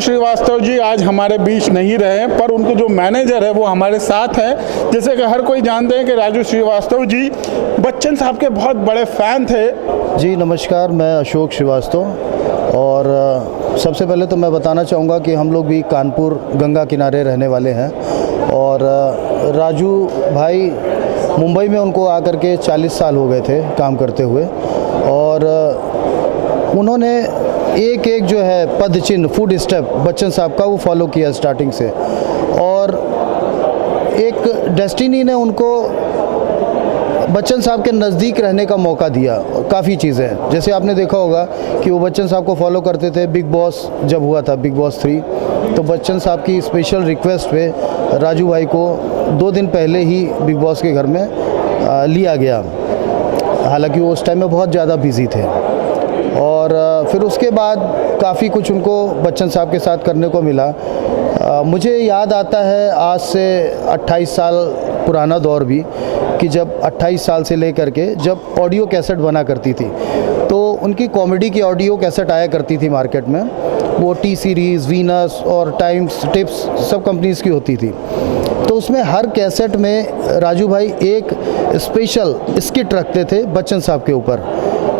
राजू श्रीवास्तव जी आज हमारे बीच नहीं रहे, पर उनको जो मैनेजर है वो हमारे साथ है। जैसे कि हर कोई जानते हैं कि राजू श्रीवास्तव जी बच्चन साहब के बहुत बड़े फ़ैन थे। जी नमस्कार, मैं अशोक श्रीवास्तव और सबसे पहले तो मैं बताना चाहूँगा कि हम लोग भी कानपुर गंगा किनारे रहने वाले हैं और राजू भाई मुंबई में उनको आकर के 40 साल हो गए थे काम करते हुए और उन्होंने एक एक जो है पद चिन्ह फूड स्टेप बच्चन साहब का वो फॉलो किया स्टार्टिंग से और एक डेस्टिनी ने उनको बच्चन साहब के नज़दीक रहने का मौका दिया। काफ़ी चीज़ें जैसे आपने देखा होगा कि वो बच्चन साहब को फॉलो करते थे। बिग बॉस जब हुआ था, बिग बॉस 3, तो बच्चन साहब की स्पेशल रिक्वेस्ट पे राजू भाई को 2 दिन पहले ही बिग बॉस के घर में लिया गया। हालांकि वो उस टाइम में बहुत ज़्यादा बिजी थे और फिर उसके बाद काफ़ी कुछ उनको बच्चन साहब के साथ करने को मिला। मुझे याद आता है आज से 28 साल पुराना दौर भी कि जब 28 साल से लेकर के जब ऑडियो कैसेट बना करती थी तो उनकी कॉमेडी की ऑडियो कैसेट आया करती थी मार्केट में। वो टी सीरीज़, वीनस और टाइम्स, टिप्स सब कंपनीज़ की होती थी। तो उसमें हर कैसेट में राजू भाई एक स्पेशल स्किट रखते थे बच्चन साहब के ऊपर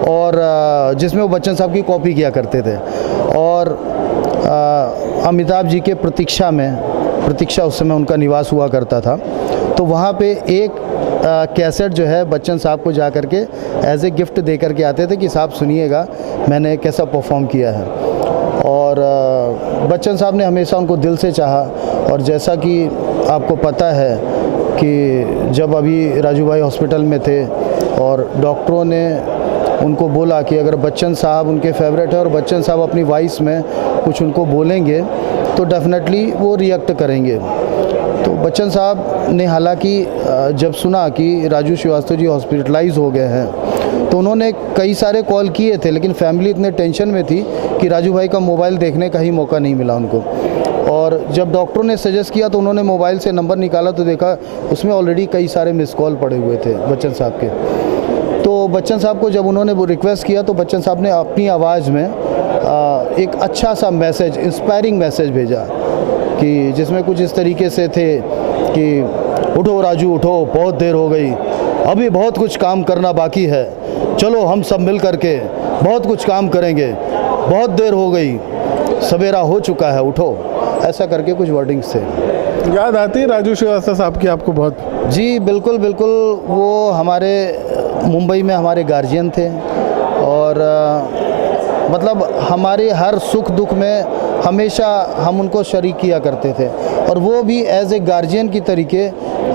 और जिसमें वो बच्चन साहब की कॉपी किया करते थे। और अमिताभ जी के प्रतीक्षा उस समय उनका निवास हुआ करता था, तो वहाँ पे एक कैसेट जो है बच्चन साहब को जा कर के एज ए गिफ्ट दे कर के आते थे कि साहब सुनिएगा मैंने कैसा परफॉर्म किया है। और बच्चन साहब ने हमेशा उनको दिल से चाहा और जैसा कि आपको पता है कि जब अभी राजू भाई हॉस्पिटल में थे और डॉक्टरों ने उनको बोला कि अगर बच्चन साहब उनके फेवरेट है और बच्चन साहब अपनी वॉइस में कुछ उनको बोलेंगे तो डेफिनेटली वो रिएक्ट करेंगे। तो बच्चन साहब ने हालांकि जब सुना कि राजू श्रीवास्तव जी हॉस्पिटलाइज हो गए हैं तो उन्होंने कई सारे कॉल किए थे, लेकिन फैमिली इतने टेंशन में थी कि राजू भाई का मोबाइल देखने का ही मौका नहीं मिला उनको। और जब डॉक्टरों ने सजेस्ट किया तो उन्होंने मोबाइल से नंबर निकाला तो देखा उसमें ऑलरेडी कई सारे मिस कॉल पड़े हुए थे बच्चन साहब के। तो बच्चन साहब को जब उन्होंने वो रिक्वेस्ट किया तो बच्चन साहब ने अपनी आवाज़ में एक अच्छा सा मैसेज, इंस्पायरिंग मैसेज भेजा कि जिसमें कुछ इस तरीके से थे कि उठो राजू उठो, बहुत देर हो गई, अभी बहुत कुछ काम करना बाकी है, चलो हम सब मिल करके बहुत कुछ काम करेंगे, बहुत देर हो गई, सवेरा हो चुका है, उठो। ऐसा करके कुछ वर्डिंग्स थे। याद आती है राजू श्रीवास्तव साहब की आपको बहुत? जी बिल्कुल बिल्कुल, वो हमारे मुंबई में हमारे गार्जियन थे और मतलब हमारे हर सुख दुख में हमेशा हम उनको शरीक किया करते थे और वो भी एज ए गार्जियन की तरीके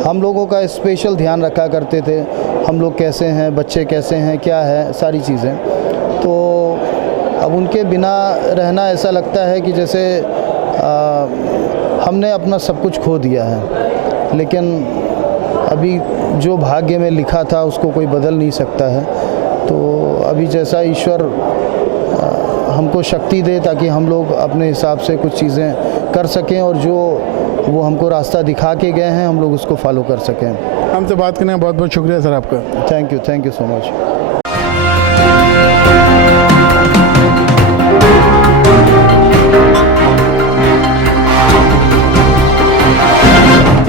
हम लोगों का स्पेशल ध्यान रखा करते थे। हम लोग कैसे हैं, बच्चे कैसे हैं, क्या है, सारी चीज़ें। तो अब उनके बिना रहना ऐसा लगता है कि जैसे हमने अपना सब कुछ खो दिया है, लेकिन अभी जो भाग्य में लिखा था उसको कोई बदल नहीं सकता है। तो अभी जैसा ईश्वर हमको शक्ति दे ताकि हम लोग अपने हिसाब से कुछ चीज़ें कर सकें और जो वो हमको रास्ता दिखा के गए हैं हम लोग उसको फॉलो कर सकें। हमसे बात करने का बहुत बहुत शुक्रिया सर आपका। Thank you so much.